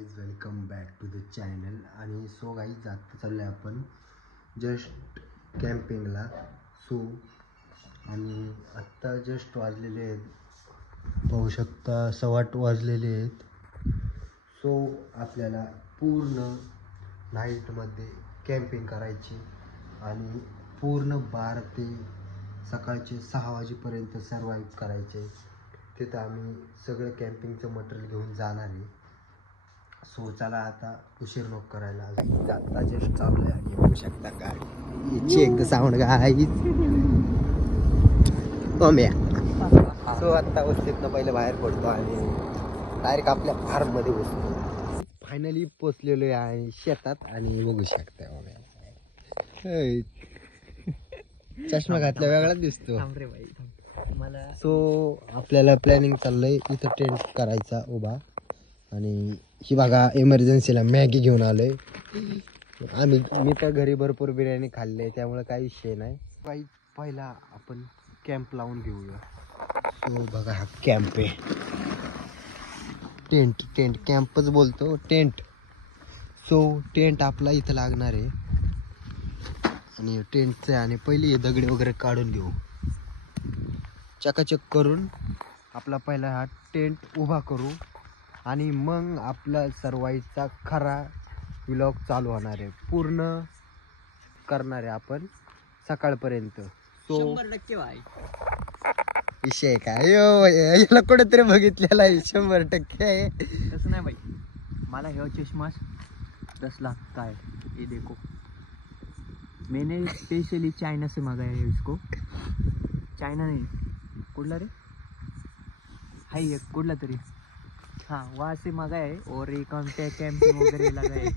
Guys welcome back to the channel. आणि so guys आता चाललो आहे आपण जस्ट कॅम्पिंगला. सो आणि आत्ता जस्ट वाजलेले आहेत, पाहू शकता 8:15 वाजलेले आहेत. सो आपल्याला पूर्ण नाईटमध्ये कॅम्पिंग करायची आणि पूर्ण 12 ते सकाळचे 6 वाजेपर्यंत सर्वाईव्ह करायचे. तिथं आम्ही सगळं कॅम्पिंगचं मटेरियल घेऊन जाणार आहे. सो चला आता उशीर नको करायला. आता जस्ट चालू आहे आणि बघू शकता गाडी check the sound guys. So आत्ता वस्तीतनं पहिले बाहेर पडतो आणि डायरेक्ट आपल्या फार्ममध्ये बसतो. फायनली पोचलेलो आहे शेतात आणि बघू शकता चष्मा घातल्या वेगळाच दिसतो. सो आपल्याला प्लॅनिंग चाललंय इथं टेंट करायचा उभा. आणि ही बघा इमर्जन्सीला मॅगी घेऊन आलोय मी तर घरी भरपूर बिर्याणी खाल्ली आहे त्यामुळे काही विषय नाही. पहिला आपण कॅम्प लावून घेऊया. सो बघा हा कॅम्प आहे. टेंट कॅम्पच बोलतो टेंट. सो टेंट आपला इथं लागणार आहे आणि टेंटचं आणि पहिली दगडी वगैरे काढून घेऊ. चकाचक करून आपला पहिला हा टेंट उभा करू आणि मग आपला सर्वाईचा खरा व्लॉग चालू होणार आहे. पूर्ण करणार आहे आपण सकाळपर्यंत. सो 100% भाई विषय काय याला कुठेतरी बघितलेला आहे 100% आहे. तसं नाही भाई, मला हे चष्मा 10 लाख का है ये देखो. मैंने स्पेशली चाइना से मंगाया है इसको. चाइना नहीं कुठला रे हाय एक कुठला तरी हाँ वहाँ से मंगाया है और एक कैंपिंग वगैरह लगा है.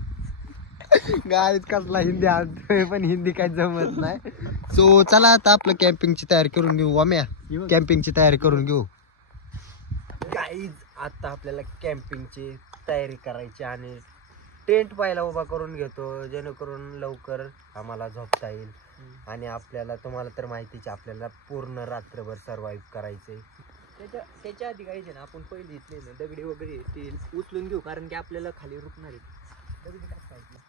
गाईत कसला हिंदी आणतोय पण हिंदी काय जमत नाही. सो चला आता आपलं कॅम्पिंगची तयारी करून घेऊ. आम्ही कॅम्पिंगची तयारी करून घेऊ. गाईज आता आपल्याला कॅम्पिंगची तयारी करायची आणि टेंट पहिला उभा करून घेतो जेणेकरून लवकर आम्हाला झोपता येईल. आणि आपल्याला तुम्हाला तर माहितीच आपल्याला पूर्ण रात्रभर सर्वाईव्ह करायचंय. त्याच्या आधी काय ना आपण पहिले इथले ना दगडी वगैरे ते उचलून घेऊ कारण की आपल्याला खाली रुकणार आहे. दगडी टाकायची.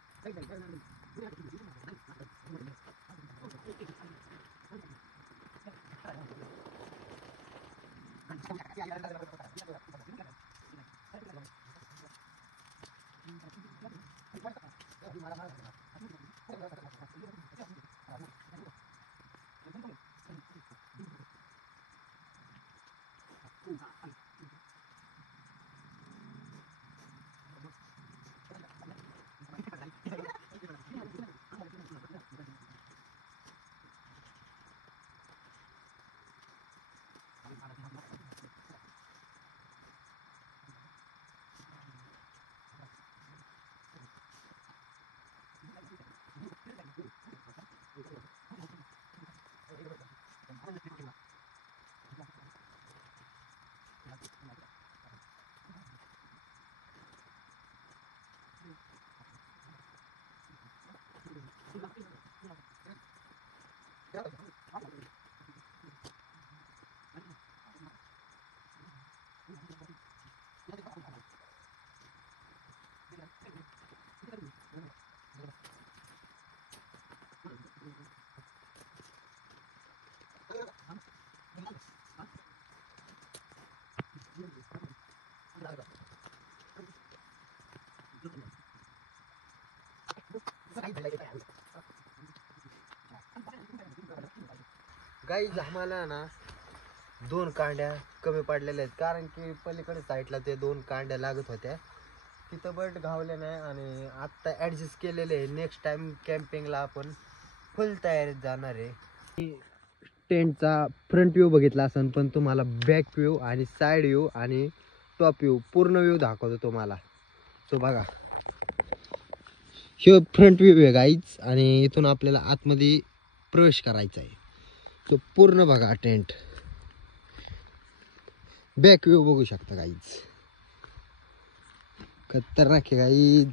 गाईज आम्हाला ना 2 कांड्या कमी पडलेल्या आहेत कारण की पलीकडे साईडला ते 2 कांड्या लागत होत्या तिथं बट घावले नाही आणि आत्ता ॲडजस्ट केलेले आहे. नेक्स्ट टाइम कॅम्पिंगला आपण फुल तयारीत जाणार आहे. टेंटचा फ्रंट व्ह्यू बघितला असेल पण तुम्हाला बॅक व्ह्यू आणि साईड व्ह्यू आणि टॉप व्ह्यू पूर्ण व्ह्यू दाखवतो तुम्हाला. सो बघा हे फ्रंट व्ह्यू आहे गाईज आणि इथून आपल्याला आतमध्ये प्रवेश करायचा आहे. सो पूर्ण बघा टेंट. बॅक व्ह्यू बघू शकता गाईज खतरनाक आहे गाईज.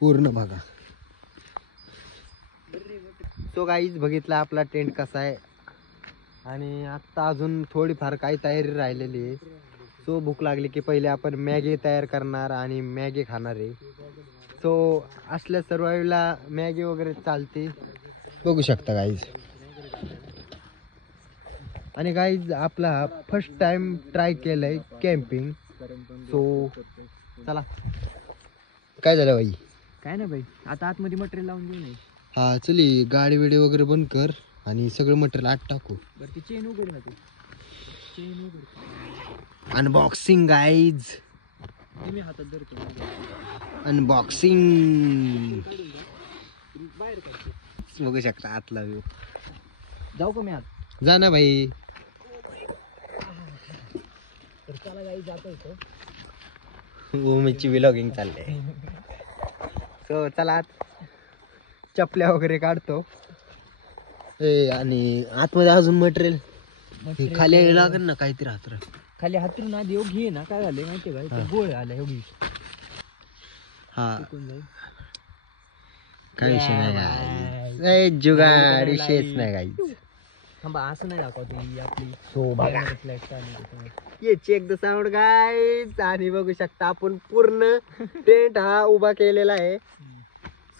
पूर्ण बघा. तो गाईज बघितला आपला टेंट कसा आहे आणि आत्ता अजून थोडीफार काही तयारी राहिलेली आहे. सो भूक लागली की पहिले आपण मॅगी तयार करणार आणि मॅगी खाणार आहे. सो असल्या सर्वाईला मॅगी वगैरे चालते, बघू शकता गाईज. आणि गाईज आपला फर्स्ट टाइम ट्राय केलंय कॅम्पिंग. सो चला. काय झालं बाई? काय ना भाई, आता आतमध्ये मटेरियल लावून घेऊ नये. हा चली, गाडी वेडी वगैरे बंद कर आणि सगळं मटेरियल आत टाकू. बरं ती चेन उघड राहते, चेन उघड. अनबॉक्सिंग गाईज, मी हातात धरतो. अनबॉक्सिंग बघू शकता आतला व्ह्यू. जाऊ का मी आत? जा ना भाई. तर चला गाई जातो इथं. ओमीची व्लॉगिंग चाललंय. सो चला आत. चपल्या वगैरे काढतो. आणि आतमध्ये अजून मटेरियल खाली यायला लागेल ना काहीतरी हातर. खाली हातरून आधी योग घे ना. काय झालंय माहितीये का, इथं गोळ आला योगी. हा कोण जाईल? काय विषय नाही गाई, जुगाड विषयच नाही गाई. थांबा, असं नाही दाखवतो आपली. सो बघा, फ्लॅट ये चेक द साऊंड गाईज. आणि बघू शकता आपण पूर्ण टेंट हा उभा केलेला आहे.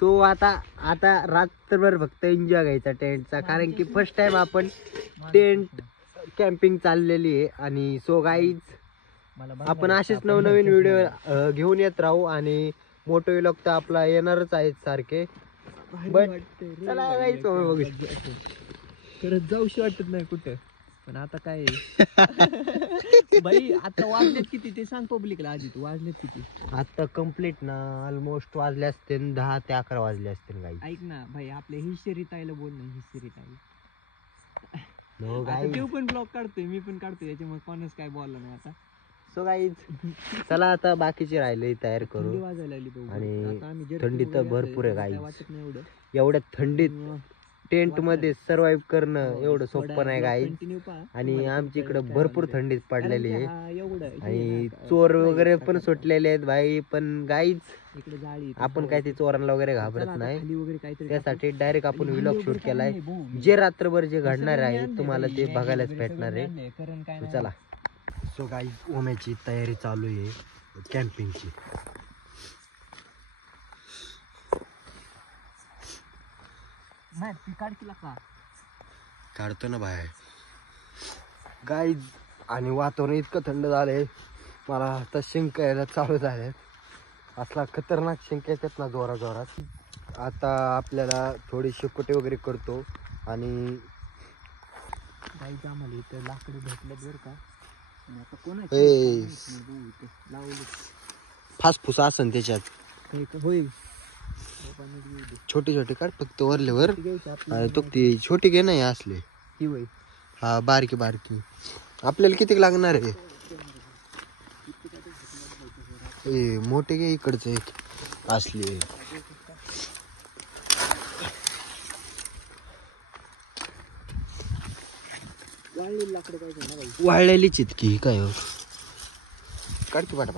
सो आता रात्रभर फक्त एन्जॉय घ्यायचा टेंटचा, कारण की फर्स्ट टाइम आपण टेंट कॅम्पिंग चाललेली आहे. आणि सो गाईज आपण असेच नवनवीन व्हिडिओ घेऊन येत राहू आणि मोठे व्लॉग तर आपला येणारच आहेत सारखे. बट चला गाईज बघू. खरंच जाऊशी वाटत नाही कुठं, पण आता काय बाई. आता वाजलेत किती ते सांग पब्लिकला आधी. तू वाजलेत किती आता कम्प्लीट ना, ऑलमोस्ट वाजले असते 10 ते 11 वाजले असते गाई. ऐक ना भाई, आपल्या हिस्टरी ताईला बोल ना. हिस्टरी ताई हो गाईज. तू पण ब्लॉग काढतोय, मी पण काढतोय, त्याच्यामुळे कोणच काय बोलला नाही आता. सो गाईज चला आता बाकीचे राहिले तयार थंडी करू. वाजायला लागली भाऊ. आणि आता आम्ही जर्किन थंडी तर वगैरे भरपूर आहे घातलंय, गाईज. काय वाटत नाही एवढं. एवढ्या थंडीत टेंट मध्ये सर्वाइव्ह करणं एवढं सोपं नाही गाईज. कंटिन्यू पहा. आणि आमच्या इकडे भरपूर थंडीत पडलेली आहे. एवढं आणि चोर वगैरे पण सुटलेले आहेत भाई. पण गाईज इकडे जाळी आपण काय ते चोरांना वगैरे घाबरत नाही. खाली वगैरे काहीतरी त्यासाठी डायरेक्ट आपण व्लॉग शूट केलाय. जे रात्रभर जे घडणार आहे तुम्हाला ते बघायलाच भेटणार आहे. So चला. सो गाईज ओम्याची तयारी चालू आहे कॅम्पिंगची. काढतो ना बाहेर गाईज. आणि वातावरण इतकं थंड झालंय, मला आता शिंका यायला चालू झाले. असला खतरनाक शिंका येतात ना जोरा जोरात. आता आपल्याला थोडी शेकोटे वगैरे करतो. आणि गाईच आम्हाला इथं लाकडं भेटलं बरं का. आणि आता ए, लावलं फासफुस असन त्याच्यात. होईल. छोटी छोटी काढ फक्त वरल्यावर. घ्यायची आपली. आणि तो ती छोटी घे नाही असले. ही होईल. हा बारकी बारकी. आपल्याला किती लागणार आहे? ए मोठे घे इकडचं एक असले. वाळलेली लाकडं पाहिजे ना बाई. वाळलेली चितकी काय हो. काढकी पाठा.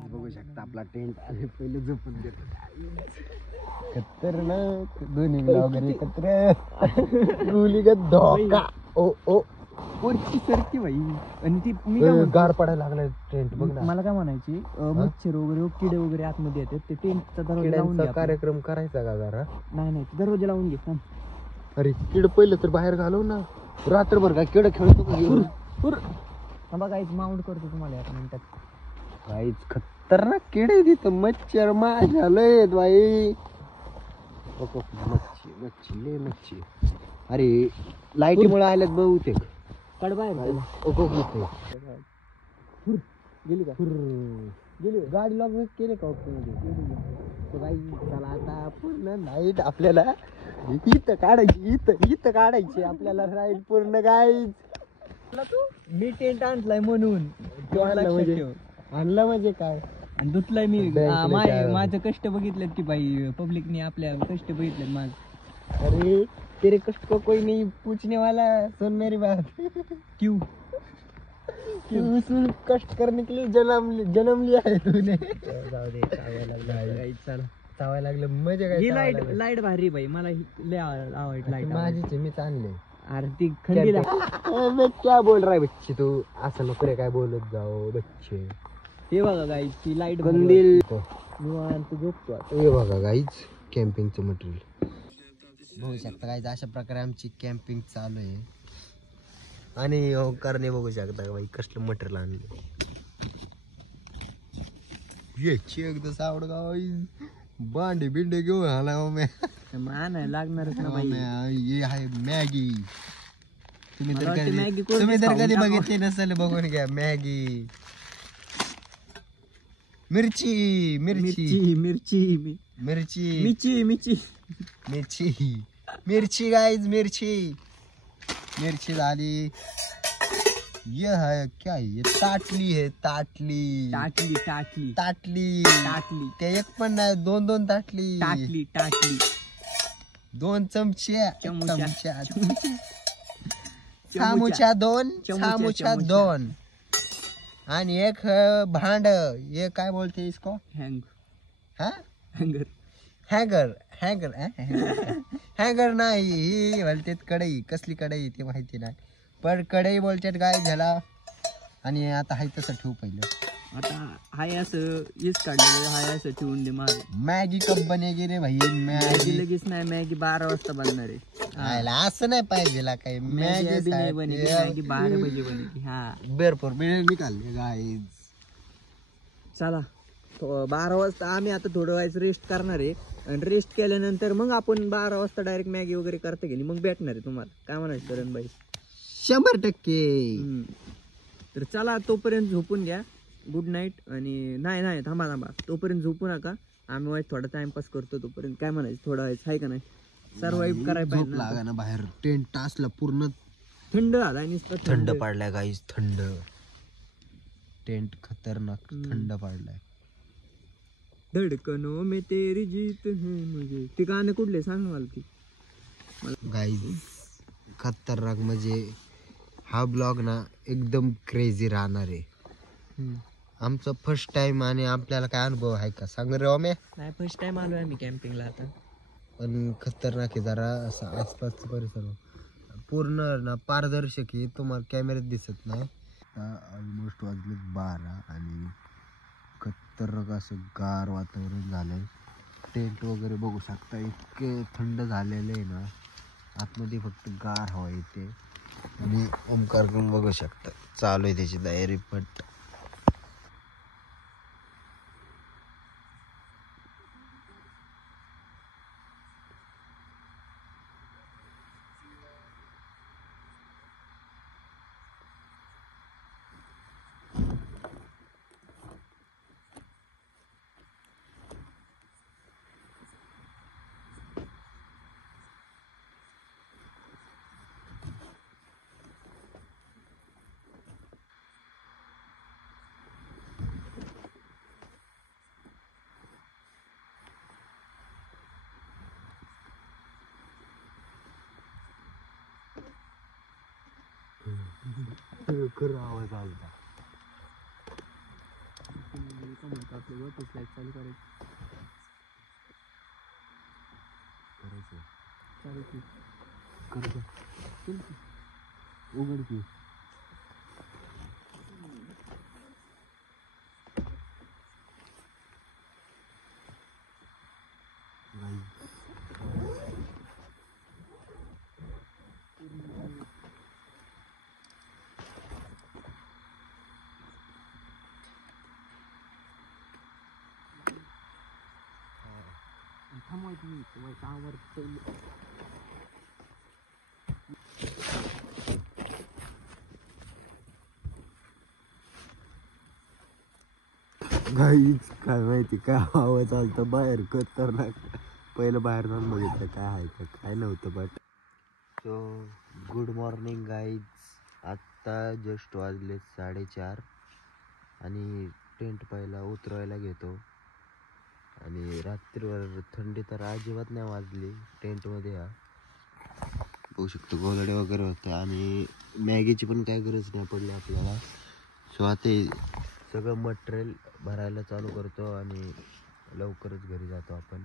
बघू शकता आपला टेंट आले. पहिले झोपून देतो. खतरनाक दोन्ही वगैरे एकत्र रुलीगत धोका. ओ ओ वरची सरकी बाई. आणि ती मी गार पडायला लागलाय टेंट. बघ ना. मला काय म्हणायची, मच्छर वगैरे किडे वगैरे आतमध्ये येतात. ते टेंटचा दरवाजा लावून घे. कार्यक्रम करायचा का जरा? नाही दरवाजा लावून घे. अरे किड पहिलं तर बाहेर घालव ना. रात्रभर का किड खेळतो का? बघा काहीच माउंट करतो तुम्हाला एका मिनिटात. काहीच खतरनाक किडे तिथं. मच्छर माझ्या लय बाई. मच्छी मच्छी लय मच्छी. अरे लाईटीमुळे आल्यात बहुतेक. कड बाहेर गेली का? गेली. गाडी लॉक केले का मध्ये? चला आता पूर्ण नाईट आपल्याला इथं काढायची. इथं काढायची आपल्याला नाईट पूर्ण. गाईज मी टेंट आणलाय म्हणून. आणलं म्हणजे काय? आणि धुतलाय मी. माझं कष्ट बघितलेत की बाई. पब्लिकने आपल्या कष्ट बघितलेत माझं. अरे तेरे कष्ट को कोई नहीं पूछने वाला, सुन मेरी बात। क्यों? क्यों? कष्ट करने के लिए जन्म लिया है तूने। जाऊ दे, चावायला लागलं काही चला. चावायला लागलं मजा काय? ही लाईट भारी बाई, मला लय आवडली लाईट. माझीच मी चांगले. अरे ती खंडीला. मैं क्या बोल रहा है बच्चे तू? असं नको रे काय बोलत जाओ बच्चे. हे बघा गाईज, ती लाईट कंदील निवांत झोपतो आता. हे बघा गाईज कॅम्पिंगचं मटेरियल बघू शकता गाईज. अशा प्रकारे आमची कॅम्पिंग चालू आहे. आणि ओंकारने बघू शकता का बाई कसलं मटेरियल आणलं. याची एकदा सावड गाईज भांडे बिंडे घेऊन आला आणायला लागणारच ना बाई. हे आहे मॅगी. तुम्ही मला तर वाटतं कधी मॅगी कोणीच तुम्ही तर खाऊन कधी टाकावं. बघितली नसेल, बघून घ्या मॅगी. मिरची मिरची मिरची मिरची मिरची मिरची मिरची मिरची गाइस मिरची मिरची झाली. ये है क्या है? ये ताटली है. ताटली टाकली टाकली ताटली टाकली ते एक पण नाही, दोन दोन ताटली. टाकली टाकली 2 चमचे. चमचा. चमचा चमचा. सामुचा 2 चमचा, सामुचा चमचा. 2 आणि एक भांड. ये काय बोलते इसको? हँग हा हँगर हॅगर हॅगर हॅगर नाही, ही बोलतात कढई. कसली कढई ते माहिती नाही, पण कढई बोलतात गाय झाला. आणि आता हाय तसं ठेवू पहिलं. आता हाय असं हेच काढलेलं, हाय असं ठेवून दे मागे. मॅगी कब बनेगी रे भाई? मॅगी मॅगी लगेच नाही, मॅगी 12 वाजता बनणार आहे. आयला असं नाही पाहिजे ला काही. मॅगी अभी नाही बनेगी, मॅगी 12 मॅगी बजे बनेगी. हा भरपूर वेळ निकालले गाईज. चला 12 वाजता आम्ही आता थोडं वेळेस रेस्ट करणार आहे. आणि रेस्ट केल्यानंतर मग आपण 12 वाजता डायरेक्ट मॅगी वगैरे करता गेली मग भेटणार आहे तुम्हाला. काय म्हणायचं करणबाई? 100%. तर चला तोपर्यंत झोपून घ्या. Good night. आणि नाही थांबा तोपर्यंत झोपू नका. आम्ही वाईट थोडा टाइमपास करतो तोपर्यंत. काय म्हणायचं थोडा वेळेस आहे का नाही? सर्वाईव्ह करायला झोप पाहिजे लागा ना. ना बाहेर. टेंट असला पूर्ण थंड झाला नुसतं थंड पडलाय गाईज. थंड टेंट खतरनाक थंड पडलाय. धडकनो में तेरी जीत है मुझे. ते गाणं कुठले सांग मला ती. गाईज खतरनाक म्हणजे हा ब्लॉग ना एकदम क्रेझी राहणार आहे. आमचा फर्स्ट टाइम आणि आपल्याला काय अनुभव आहे का सांग रे ओमे? नाही फर्स्ट टाइम आलोय आम्ही कॅम्पिंगला आता. पण खतरनाक आहे जरा. असं आसपासचा परिसर पूर्ण ना पारदर्शक आहे, तुम्हाला कॅमेऱ्यात दिसत नाही. ऑलमोस्ट वाजले 12 आणि खतरनाक असं गार वातावरण झालंय. टेंट वगैरे बघू शकता इतके थंड झालेले आहे ना. आतमध्ये फक्त गार हवा येते. आणि ओमकार पण बघू शकता चालू आहे त्याची तयारी. पट खरं आवाज आलता. आपलं वरती फ्लाईट चालू करायची. चालू की उघड की. थांबवायचं नाही आवर. गाईच काय माहिती काय आवाज आलता बाहेर खतरनाक. पहिलं बाहेर जाऊन बघितलं काय आहे का काय नव्हतं. But so good morning guys. आत्ता जस्ट वाजले 4:30 आणि टेंट पहिला उतरवायला घेतो. आणि रात्रीवर थंडी तर अजिबात नाही वाजली टेंटमध्ये. हा पाहू शकतो गोदडे वगैरे होते आणि मॅगीची पण काय गरज नाही पडली आपल्याला. सो आता हे सगळं मटेरियल भरायला चालू करतो आणि लवकरच घरी जातो आपण.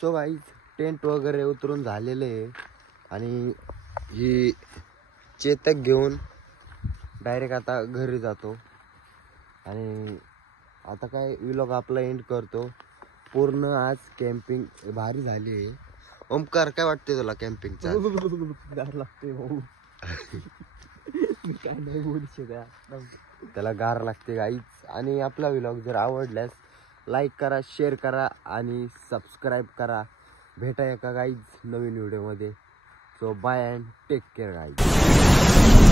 सो गाईज टेंट वगैरे उतरून झालेले आहे आणि ही चेतक घेऊन डायरेक्ट आता घरी जातो आणि आता काय व्लॉग आपला एंड करतो. पूर्ण आज कॅम्पिंग भारी झाली आहे. ओमकार काय वाटते तुला कॅम्पिंगचा? गार लागते भाऊ. मी काय नाही बोलू शकत. त्याला गार लागते गाईज. आणि आपला व्लॉग जर आवडल्यास लाईक करा, शेअर करा आणि सबस्क्राईब करा. भेटा एका गाईज नवीन व्हिडिओमध्ये. So bye and take care guys.